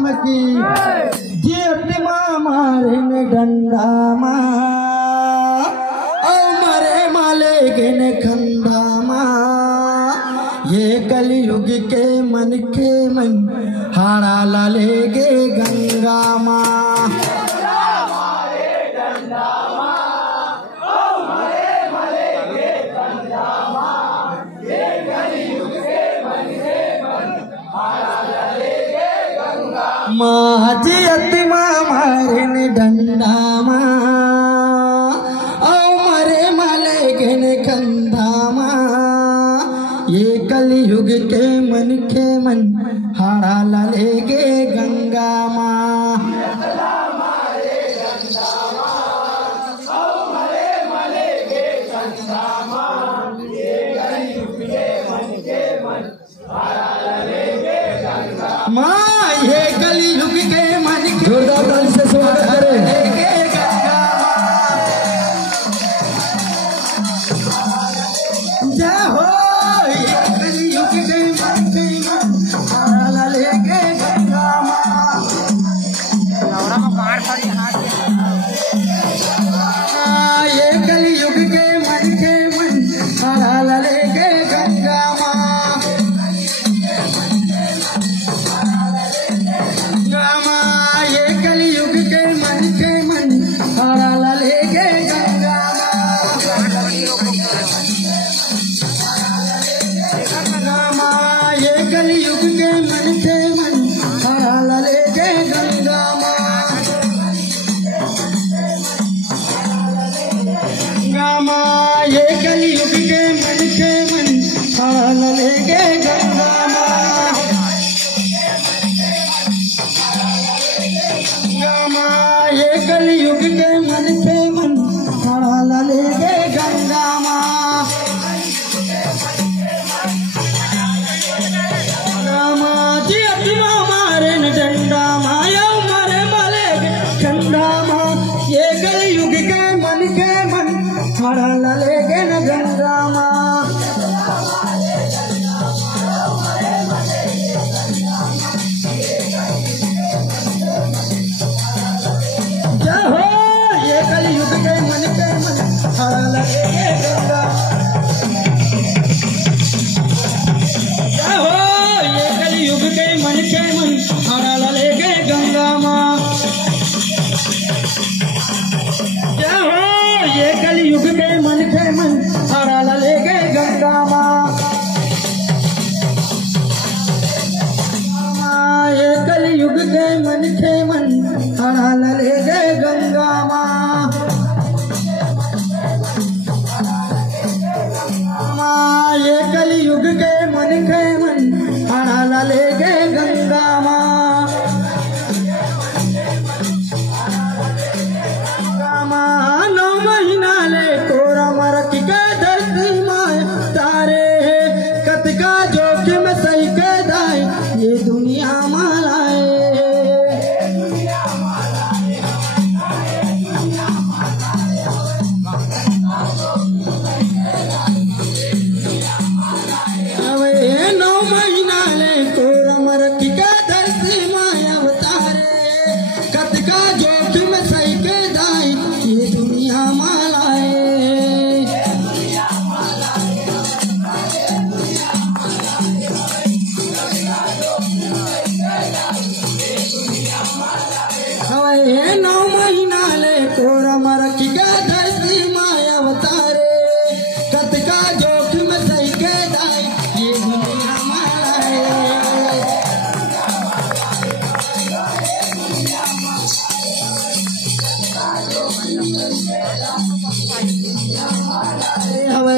राम की जेठमा मारे में डंडा मरे माले गिन खंदा ये कलयुग के मन हाड़ा लाले गे गंगा माँ जियति मारिन डंडा मरे माले गिन कंधा ये कलयुग के मन हाड़ा लाले गे गंगा माँ माँ ये कलयुग के मन जोरदार ताली से स्वागत करें। जय हो ये कलयुग के मन हाड़ा लेके गंगा माँ ये कलयुग के मन हाड़ा लेके गंगा माँ ये कलयुग के मन हाड़ा लेके गंगा माँ ये कलयुग के मन हाड़ा लेके गंगा माँ ये कलयुग के मन हाड़ा लेके गंगा ये कलयुग के मन हाड़ा लेके गंगा माँ जी अतिमा मारे न डंडा माया मारे माले ठंडा माँ ये कलयुग के मन हाड़ा लेके न गंगा माँ जय हो ये कलयुग के मन हाड़ा लेके गंगा जय हो ये कलयुग के मन हाड़ा लेके गंगा माँ जय हो ये कलयुग के मन हाड़ा लेके गंगा माँ ये कलयुग के मन हाड़ा लेके गंगा माँ ये कलयुग के मन हाड़ा लेके गंगा माँ नौ महीना ले कोरा मरक के धरती माँ तारे कतका जोखिम सही के दाए ये दुनिया मालाए नौ महीना ले कोरा मरक के धरती माँ अवतारे कतका जोखिम सही के दाए ये दुनिया मालाए नौ महीना ले कोरा मरक के धरती माँ अवतारे कतका जोखिम सही के दाए ये दुनिया मालाए हवे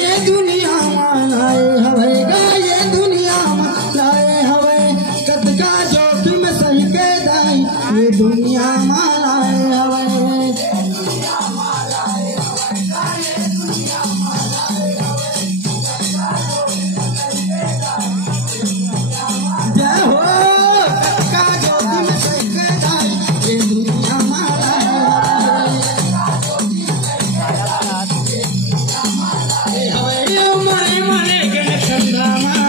ये दुनिया मालाए हवे गा ये दुनिया मालाए हवे कतका जोखिम सही के दाए ये दुनिया मालाए हवे जय हो कतका जोखिम सही के दाए ये दुनिया मालाए हवे मारे मारे गण खंडा माँ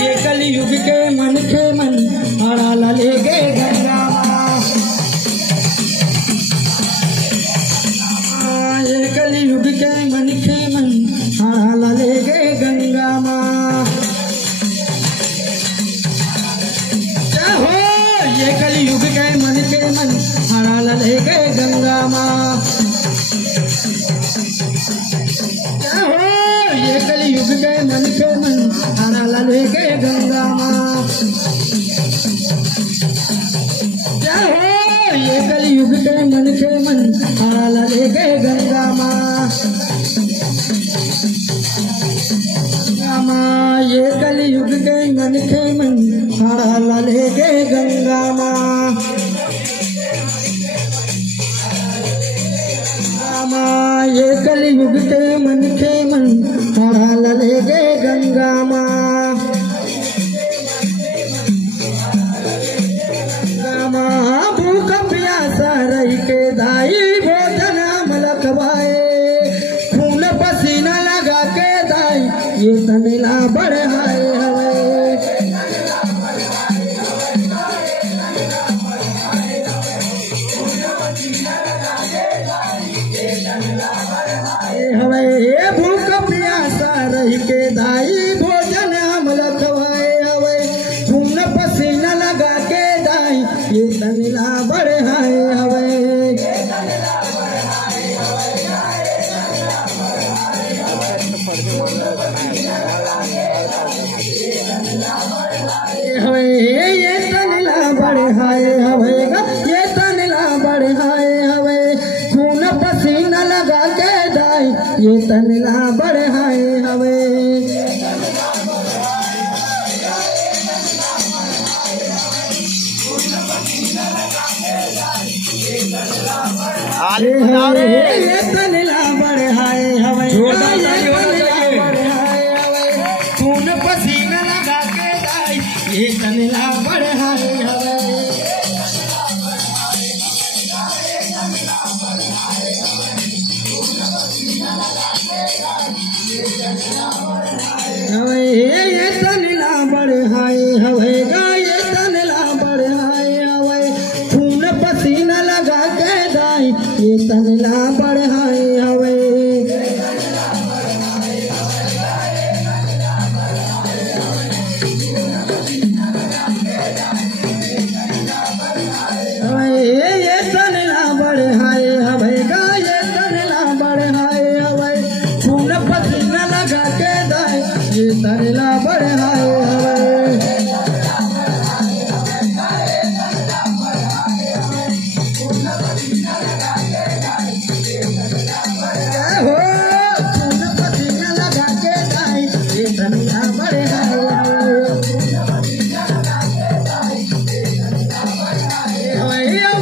ये कलयुग लेके गंगा माँ। जय हो ये कलयुग के मन हारा लेके गंगा माँ। माँ ये कलयुग के मन हारा लेके गंगा माँ। माँ ये कलयुग के मन हारा लेके गंगा माँ। माँ भूख प्यासा रही के दाई भोजन अमल खवाए, खून पसीना लगा के दाई ये तनिला बढ़ाए हवे। हवे भूख प्यासा रही के दाई भोजन अमल खवाए हवे, खून पसीना लगा के दाई ये तनिला बढ़ाए हवे। हवे ये तनिला बढ़ाए हवे, ये तनिला बढ़ाए हवे, खून पसीना लगा के दाई ये तनिला बढ़ाए हवे। ये तनिला बढ़ाए हवे, खून पसीना लगा के दाई ये तनिला बढ़ाए हवे। ये तनिला बढ़ाए हवे, ये तनिला बढ़ाए हवे, खून पसीना लगा के दाई ये तनिला बढ़ाए हवे। ये तनिला बढ़ाए हवे, ये तनिला बढ़ाए हवे, खून पसीना लगा के दाई ये तनिला बढ़ाए हवे। हो खून पसीना लगा के दाई ये तनिला बढ़ाए हवे।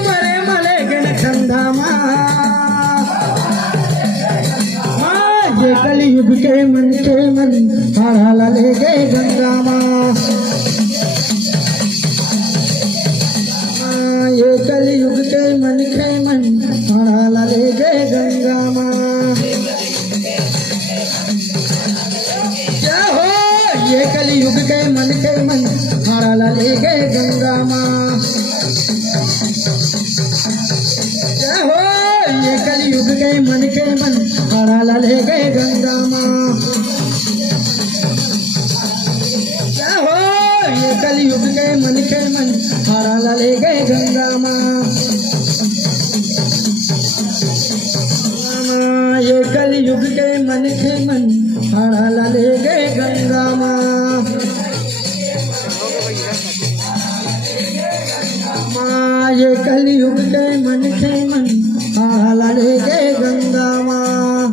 मरे मले गन खंदा माँ, ये कलयुग के मन हारा लेके गंगा माँ। ये कलयुग के मन हारा लेके गंगा माँ। क्या हो ये कलयुग के मन हारा लेके गंगा माँ। क्या हो ये कलयुग के मन हारा लेके गंगा माँ। क्या हो ये कलयुग के मन हारा लेके गंगा माँ। ये कलयुग के मन हारा लेके गंगा माँ। माँ ये कलयुग के मन हारा लेके गंगा माँ।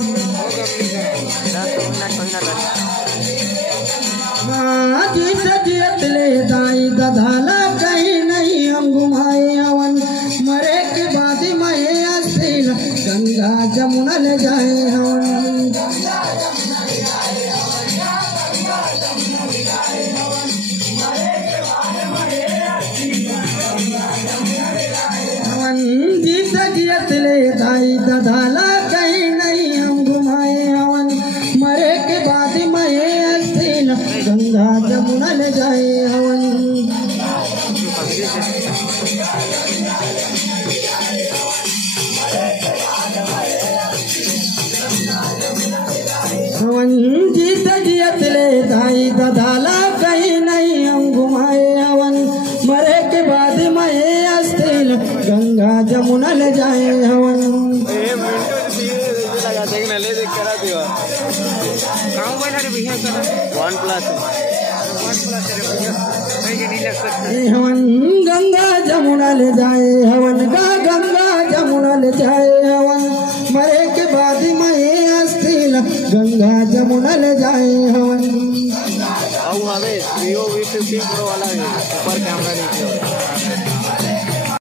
माँ जीत जियत ले दाई दधाला कहीं नहीं हम घुमाए हवन, मरे के बाद महे असील गंगा जमुना ले जाए हवन। जीत जियत ले दाई दधाला कहीं नहीं हम घुमाए हवन, मरे के बाद महे असील गंगा जमुना ले जाए हवन। जीत जियत ले दाई दधाला कहीं नहीं हम घुमाए हवन, मरे के बाद महे अस्थल गंगा जमुना ले जाए हवन। OnePlus हवन गंगा जमुना ले जाए हवन का गंगा जमुना ले जाए हवन मरे के बाद मैं अस्थि गंगा जमुना ले जाए हवन। Vivo 15 Pro वाला है ऊपर कैमरा नहीं